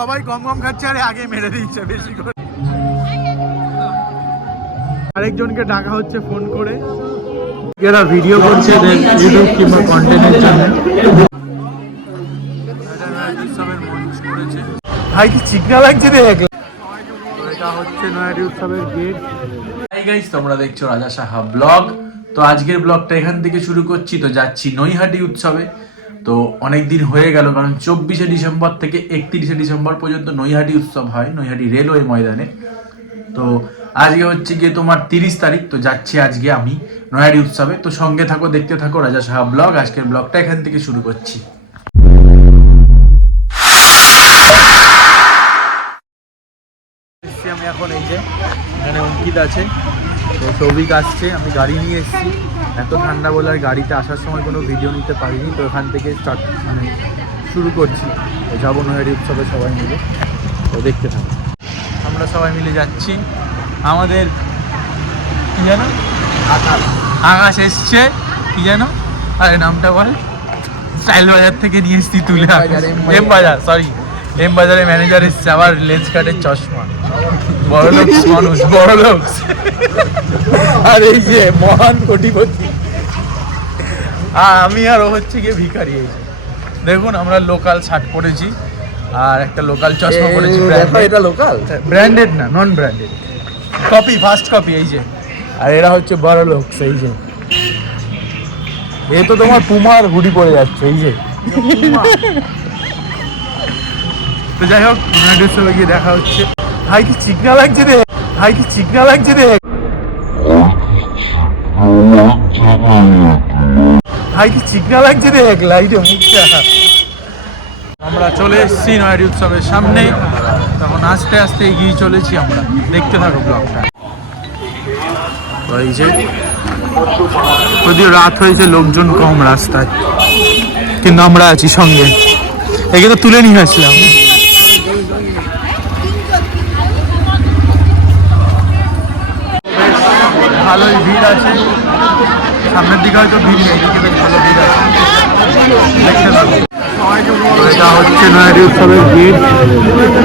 সবাই গম গম খাচ্ছে আর আগে মেরে দিচ্ছে বেশি করে। আরেকজনকে ডাকা হচ্ছে ফোন করে, এরা ভিডিও করছে ইউটিউব কিংবা কন্টেন্টের জন্য। ভাই কি চিকনা লাগছে দেখ। এটা হচ্ছে নয়াটি উৎসবের গেট। হাই গাইস, তোমরা দেখছো রাজা সাহা ব্লগ। তো আজকের ব্লগটা এখান থেকে শুরু করছি। তো যাচ্ছি নৈহাটি উৎসবে। তো অনেক দিন হয়ে গেল, কারণ 24শে ডিসেম্বর থেকে 31শে ডিসেম্বর পর্যন্ত নৈহাটি উৎসব হয় নৈহাটি রেলওয়ে ময়দানে। তো আজকে হচ্ছে গিয়ে তোমার 30 তারিখ। তো যাচ্ছি আজকে আমি নৈহাটি উৎসবে। তো সঙ্গে থাকো, দেখতে থাকো রাজা সাহা ব্লগ। আজকের ব্লগটা এখান থেকে শুরু করছি। আমি এখন এই যে এখানে অঙ্কিত আছে, তো সৌভিক আসছে, আমি গাড়ি নিয়ে এসেছি। এত ঠান্ডা বলে আর গাড়িতে আসার সময় কোনো ভিডিও নিতে পারিনি। তো এখান থেকে শুরু করছি। তো যাবো নৈহাটি উৎসবে সবাই মিলে। তো দেখতে থাকো। আমরা সবাই মিলে যাচ্ছি। আমাদের কি যেন আকাশ এসছে, কি যেন আরে নামটা বল, স্টাইল বাজার থেকে নিয়ে এসছি তুলে। এম বাজার, সরি এম বাজারের ম্যানেজার এসছে, আবার লেন্স কার্ডের চশমা। বড় লোক মানুষ, বড় লোক। আর এই যে মহান কোটিপতি, আমি আর ও হচ্ছে গিয়ে ভিখারি। এই যে দেখুন, আমরা লোকাল শার্ট পরেছি আর একটা লোকাল চশমা পরেছি। এটা লোকাল, ব্র্যান্ডেড না, non branded, copy, first copy. এই যে, আর এরা হচ্ছে বড় লোক। এই যে এ তো তোমার পুমার হুডি পরে যাচ্ছে। এই যে তো যাই হোক, ইউনাইটেড সবাই গিয়ে দেখা হচ্ছে। ভাই কি চিকনা লাগছে রে, ভাই কি চিকনা লাগছে রে, ভাই কি চিকনা লাগছে রে, লাইটে মুখটা। আমরা চলে এসেছি নৈহাটি উৎসবের সামনে। তখন আস্তে আস্তে এগিয়ে চলেছি আমরা। দেখতে থাকো ব্লগটা। এই যে যদিও রাত হয়েছে, লোকজন কম রাস্তায়, কিন্তু আমরা আছি সঙ্গে। একে তো তুলে নিয়ে আসলাম। ভালোই ভিড় আছে, সামনের দিকে হয়তো ভিড় নেই, এদিকে বেশ ভালো ভিড় আছে। এটা হচ্ছে নৈহাটি উৎসবের গেট,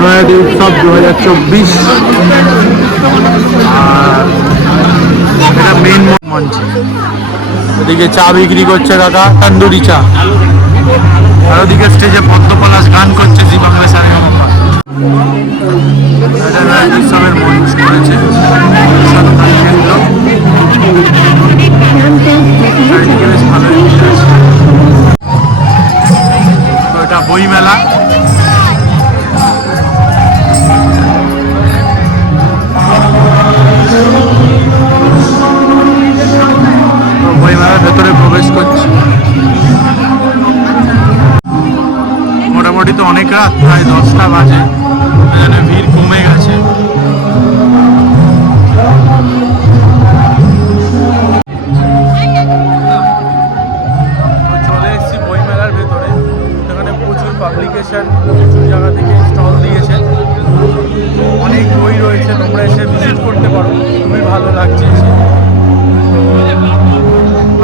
নৈহাটি উৎসব 2024। আর এটা মেন মঞ্চ। এদিকে চা বিক্রি করছে কাকা, তন্দুরি চা। আর ওদিকে স্টেজে পদ্মপলাশ গান করছে জি বাংলা সারেগামাপা। এটা নৈহাটি উৎসবের মঞ্চ করেছে কেন্দ্র। চারিদিকে বেশ ভালোই ভিড় আছে। তো এটা বই মেলা। বইমেলার ভেতরে প্রবেশ করছি। মোটামুটি তো অনেক রাত, প্রায় 10টা বাজে, এখানে ভিড় কমে গেছে। চলে এসেছি বইমেলার ভেতরে। এখানে প্রচুর পাবলিকেশন, প্রচুর জায়গা থেকে স্টল দিয়েছে, অনেক বই রয়েছে। তোমরা এসে ভিজিট করতে পারো, খুবই ভালো লাগছে।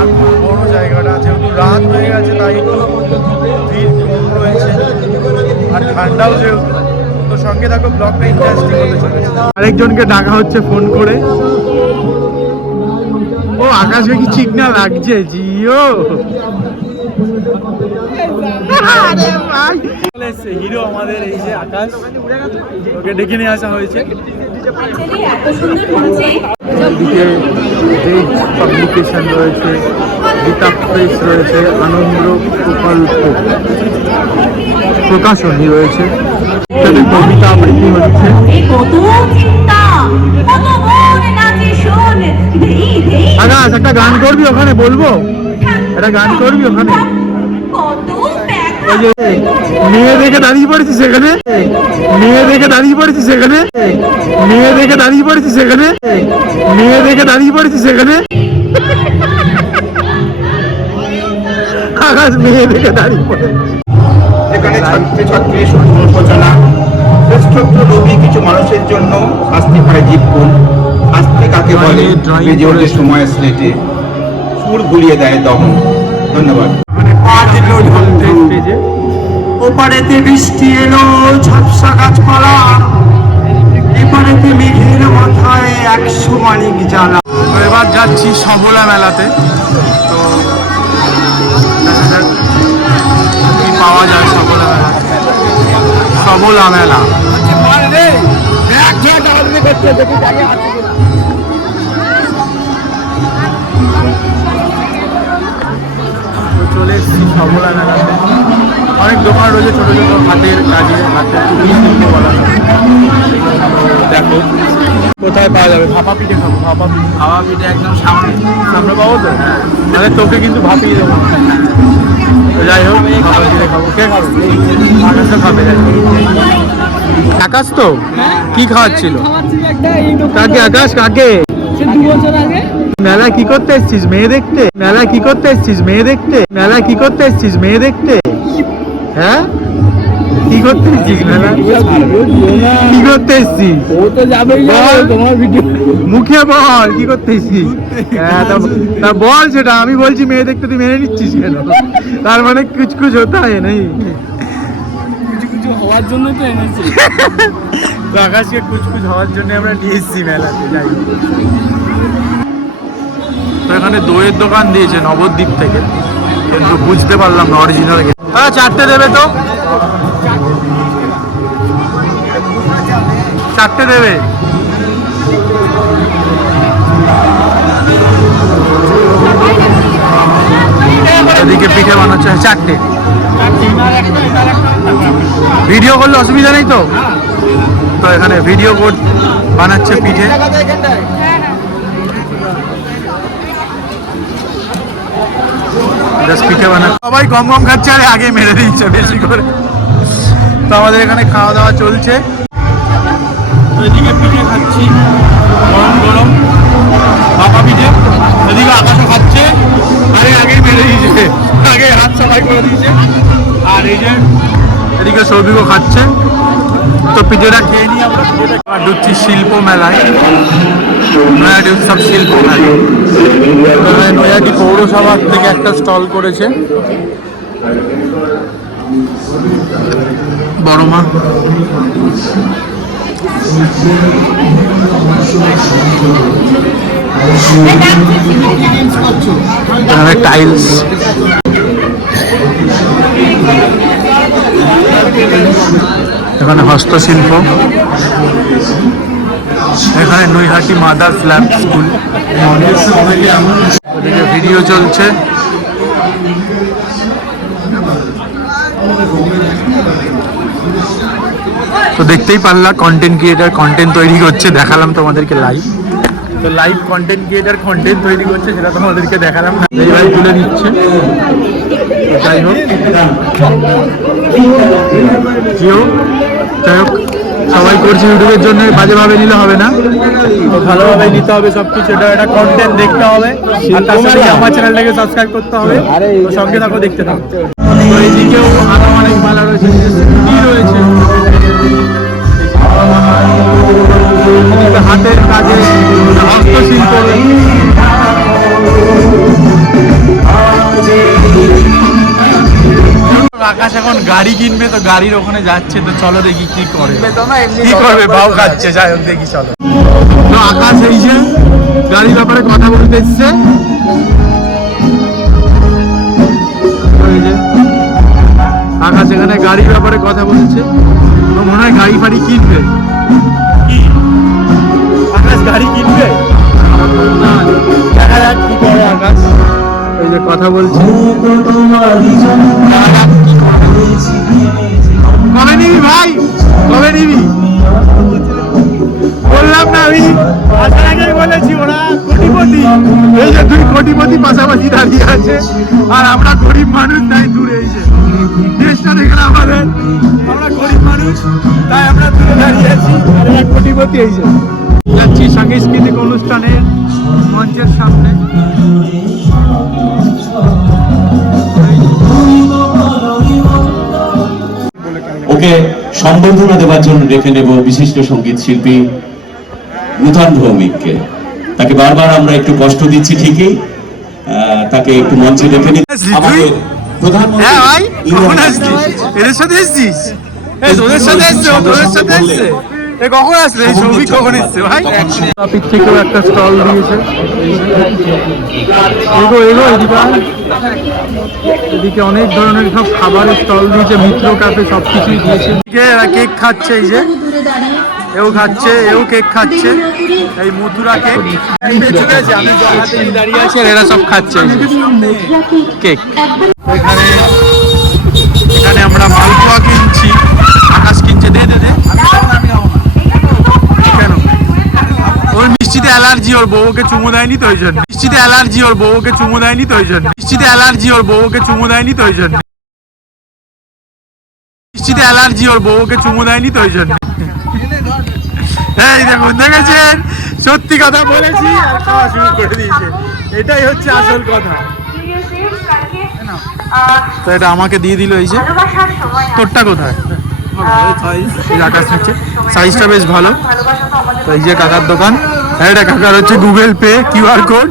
আর খুব বড় জায়গাটা, যেহেতু রাত হয়ে গেছে তাই একটু ভিড় কম রয়েছে, আর ঠান্ডাও যেহেতু। তো সঙ্গে থাকো, ব্লগটা ইন্টারেস্টিং হতে চলেছে। আরেকজনকে ডাকা হচ্ছে ফোন করে। ও আকাশে কি চিকনা লাগছে জিও। হিরো আমাদের এই যে আকাশ, ওকে ডেকে নিয়ে আসা হয়েছে। পাবলিকেশন রয়েছে, গীতা প্রেস রয়েছে, আনন্দ প্রকল্প প্রকাশনী রয়েছে, কবিতা আবৃত্তি হচ্ছে। আকাশ একটা গান করবি ওখানে, বলবো একটা গান করবি ওখানে। মেয়ে দেখে দাঁড়িয়ে পড়েছি সেখানে, মেয়ে দেখে দাঁড়িয়ে পড়েছি সেখানে, মেয়ে দেখে দাঁড়িয়ে পড়েছি সেখানে, মেয়ে দেখে দাঁড়িয়ে পড়েছি সেখানে। আকাশ মেয়ে দেখে দাঁড়িয়ে পড়েছি। এখানে ছাত্রছাত্রী সংকল্পনা শ্রেষ্ঠত্ব লোভী কিছু মানুষের জন্য শাস্তি পায় জীবকুল। শাস্তি কাকে বলে, বেজে ওঠে সময় স্লেটে, সুর ঘুরিয়ে দেয় দমন। ধন্যবাদ। ওপারেতে বৃষ্টি এলো ঝাপসা গাছপালা, এপারেতে মেঘের মাথায় 100 মানিক জ্বালা। এবার যাচ্ছি সবলা মেলাতে, তো দেখা যাক কি পাওয়া যায় সবলা মেলাতে। সবলা মেলা তো চলে এসেছি সবলা মেলাতে। অনেক দোকান রয়েছে ছোটো ছোটো হাতের কাজে, হাতের কুটির শিল্প বলা হয়। তো দেখো কোথায় পাওয়া যাবে। ভাপা পিঠে খাবো, ভাপা পিঠে একদম সামনে সামনে পাবো তো। মানে তোকে কিন্তু ভাপিয়ে দেবো। তো যাই হোক, ভাপা পিঠে খাবো। কে খাবো? আকাশও খাবে। আকাশ তো কি খাওয়াচ্ছিল? কাকে? আকাশ কাকে? মেলায় কি করতে এসছিস? মেয়ে দেখতে? মেলায় কি করতে এসছিস? মেয়ে দেখতে? মেলায় কি করতে এসছিস? মেয়ে দেখতে? হ্যাঁ, কি করতে এসছিস মেলায়? কি করতে এসছিস? ও তো যাবেই, তোমার ভিডিও মুখে বল কি করতে এসছিস। হ্যাঁ তা বল সেটা। আমি বলছি মেয়ে দেখতে, তুই মেনে নিচ্ছিস কেন? তার মানে কুচকুচ হতে হয় নেই, কুচকুচ হওয়ার জন্য তো এনেছি। আকাশকে কুচকুচ হওয়ার জন্য আমরা নিয়ে এসেছি মেলাতে। যাই হোক, তো এখানে দইয়ের দোকান দিয়েছে নবদ্বীপ থেকে, কিন্তু বুঝতে পারলাম না অরিজিনাল। হ্যাঁ, 4টে দেবে তো, 4টে দেবে। এদিকে পিঠে বানাচ্ছে 4টে। ভিডিও করলে অসুবিধা নেই তো? তো এখানে ভিডিও বানাচ্ছে পিঠে। পিঠে বানাচ্ছে, সবাই গম গম খাচ্ছে আর আগে মেরে দিচ্ছে বেশি করে। তো আমাদের এখানে খাওয়া দাওয়া চলছে। এদিকে পিঠে খাচ্ছি গরম গরম ভাপা পিঠে, এদিকে আকাশও খাচ্ছে। আরে আগেই মেরে দিয়েছে, আগে হাত সাফাই করে দিয়েছে। আর এই যে এদিকে সৌভিকও খাচ্ছে। তো পিঠেটা খেয়ে নিই আমরা। আর ঢুকছি শিল্প মেলায়, নৈহাটি উৎসব শিল্প মেলা। নৈহাটি পৌরসভা থেকে একটা স্টল করেছে বড় মা। এখানে টাইলস, এখানে হস্তশিল্প, এখানে নৈহাটি মাদার স্ল্যাব স্কুল। ওদিকে ভিডিও চলছে। তো দেখতেই পারলা কন্টেন্ট ক্রিয়েটার কন্টেন্ট তৈরি করছে, দেখালাম তোমাদেরকে লাইভ। তো লাইভ কন্টেন্ট ক্রিয়েটার কন্টেন্ট তৈরি করছে, সেটা তোমাদেরকে দেখালাম না। এই ভাই তুলে নিচ্ছে। যাই হোক, যাই হোক, সবাই করছে ইউটিউবের জন্য, বাজেভাবে নিলে হবে না, তো ভালোভাবে নিতে হবে সবকিছু। এটা একটা কন্টেন্ট দেখতে হবে, আর তার সাথে আমার চ্যানেলটাকে সাবস্ক্রাইব করতে হবে। সঙ্গে থাকো, দেখতে থাকো। তো এইদিকেও আরো অনেক মেলা রয়েছে, কি রয়েছে হাতের কাজে, হস্তশিল্প। আকাশ এখন গাড়ি কিনবে, তো গাড়ির ওখানে যাচ্ছে। তো চলো দেখি কি করে, কি করবে, বাউ খাচ্ছে। যাই হোক, দেখি চলো। তো আকাশ এই যে গাড়ির ব্যাপারে কথা বলতে এসছে। আকাশ এখানে গাড়ির ব্যাপারে কথা বলছে। তো মনে হয় গাড়ি ফাড়ি কিনবে। কি আকাশ গাড়ি কিনবে? দেখা যাক কি করে আকাশ। এই যে কথা বলছে। কবে নিবি ভাই, কবে নিবি? বললাম না আমি আসার আগে বলেছি, ওরা কোটিপতি। এই যে 2 কোটিপতি পাশাপাশি দাঁড়িয়ে আছে, আর আমরা গরিব মানুষ, তাই দূরে। এই যে দেশটা দেখলে আমাদের, আমরা গরিব মানুষ, তাই আমরা দূরে দাঁড়িয়ে আছি। আর এরা কোটিপতি। এই যে যাচ্ছি সাংস্কৃতিক অনুষ্ঠানের মঞ্চের সামনে। ওকে সম্বর্ধনা দেওয়ার জন্য ডেকে নেব বিশিষ্ট সঙ্গীত শিল্পী নূতন ভৌমিককে। তাকে বারবার আমরা একটু কষ্ট দিচ্ছি ঠিকই, তাকে একটু মঞ্চে ডেকে নিই। আমাদের হ্যাঁ ভাই, কখন আসছিস? এদের সাথে এসছিস? তোদের সাথে এসছে, তোদের সাথে এসছে। কখন আসলে? এই সৌভিক কখন এসছে ভাই? টপিক থেকেও একটা স্টল দিয়েছে। এগো এগো এদিকে আয়। এদিকে অনেক ধরনের সব খাবারের স্টল দিয়েছে, মিত্র ক্যাফে সব কিছুই দিয়েছে। এরা কেক খাচ্ছে, এই যে এও খাচ্ছে, এও কেক খাচ্ছে, এই মথুরা কেক। ঠিক আছে, আমি জগাতে দাঁড়িয়ে আছি আর এরা সব খাচ্ছে কেক। এখানে এখানে আমরা মালপোয়া কিনছি, আকাশ কিনছে। দে দে দে। কেন? ওর মিষ্টিতে অ্যালার্জি, ওর বউকে চুমু দেয়নি তো ওই জন্য। মিষ্টিতে অ্যালার্জি, ওর বউকে চুমু দেয়নি তো ওই জন্য। মিষ্টিতে অ্যালার্জি, ওর বউকে চুমু দেয়নি তো ওই জন্য। মিষ্টিতে অ্যালার্জি, ওর বউকে চুমু দেয়নি তো ওই জন্য। এই দেখুন, দেখেছেন, সত্যি কথা বলেছি আর খাওয়া শুরু করে দিয়েছে। এটাই হচ্ছে আসল কথা। তো এটা আমাকে দিয়ে দিল, এই যে। তোরটা কোথায়? আকাশ নিচ্ছে, সাইজটা বেশ ভালো। তো এই যে কাকার দোকান, এটা কাকার হচ্ছে গুগল পে কিউআর কোড।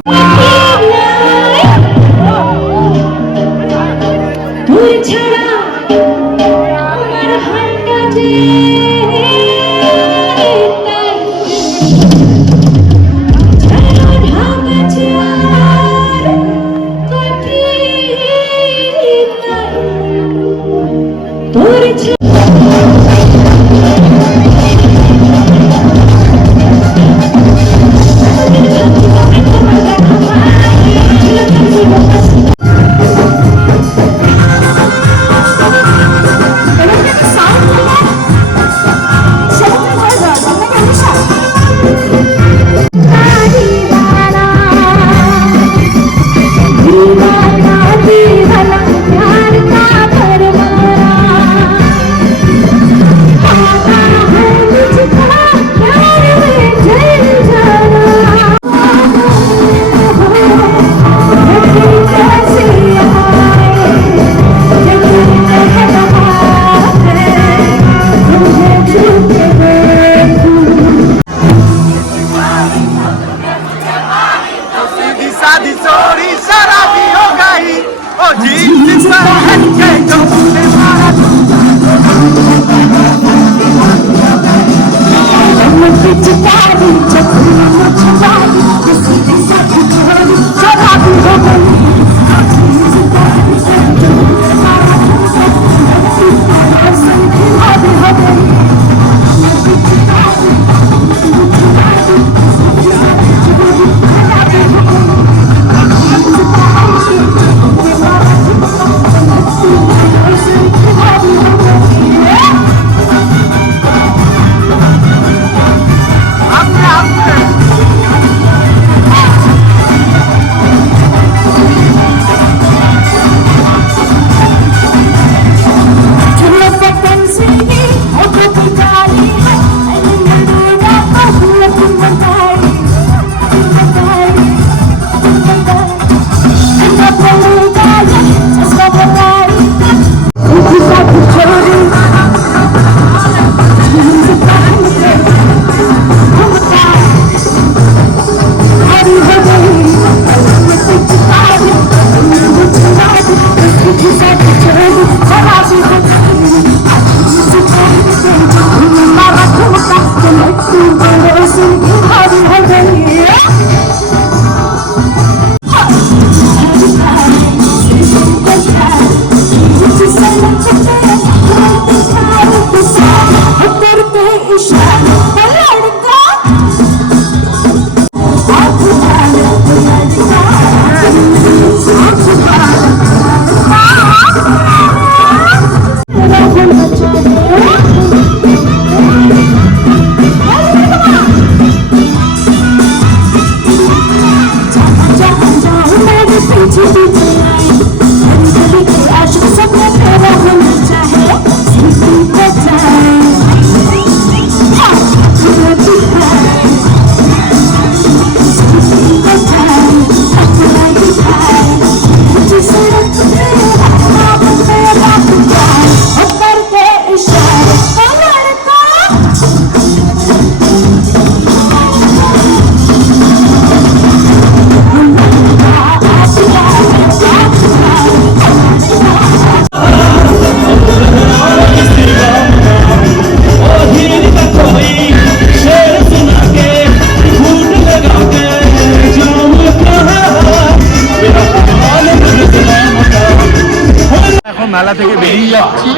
থেকে বেরিয়ে যাচ্ছি।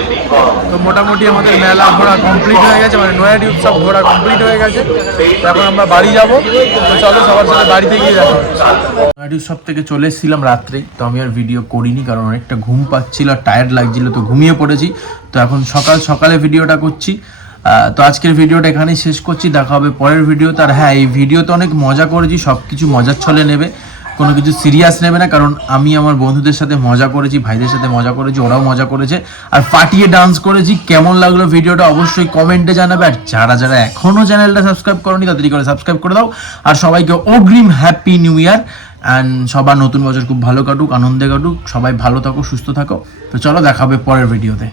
তো মোটামুটি আমাদের মেলা ঘোরা কমপ্লিট হয়ে গেছে, মানে নৈহাটি উৎসব ঘোরা কমপ্লিট হয়ে গেছে। তো এখন আমরা বাড়ি যাবো। তো চলো সবার সাথে বাড়িতে গিয়ে দেখা হচ্ছে। নৈহাটি উৎসব থেকে চলে এসেছিলাম রাত্রেই, তো আমি আর ভিডিও করিনি কারণ অনেকটা ঘুম পাচ্ছিল আর টায়ার্ড লাগছিল, তো ঘুমিয়ে পড়েছি। তো এখন সকালে ভিডিওটা করছি। তো আজকের ভিডিওটা এখানেই শেষ করছি, দেখা হবে পরের ভিডিওতে। আর হ্যাঁ, এই ভিডিওতে অনেক মজা করেছি, সব কিছু মজার ছলে নেবে, কোনো কিছু সিরিয়াস নেবে না, কারণ আমি আমার বন্ধুদের সাথে মজা করেছি, ভাইদের সাথে মজা করেছি, ওরাও মজা করেছে আর ফাটিয়ে ডান্স করেছি। কেমন লাগলো ভিডিওটা অবশ্যই কমেন্টে জানাবে। আর যারা এখনও চ্যানেলটা সাবস্ক্রাইব করনি তাড়াতাড়ি করে সাবস্ক্রাইব করে দাও। আর সবাইকে অগ্রিম হ্যাপি নিউ ইয়ার অ্যান্ড সবার নতুন বছর খুব ভালো কাটুক, আনন্দে কাটুক, সবাই ভালো থাকো, সুস্থ থাকো। তো চলো দেখা হবে পরের ভিডিওতে।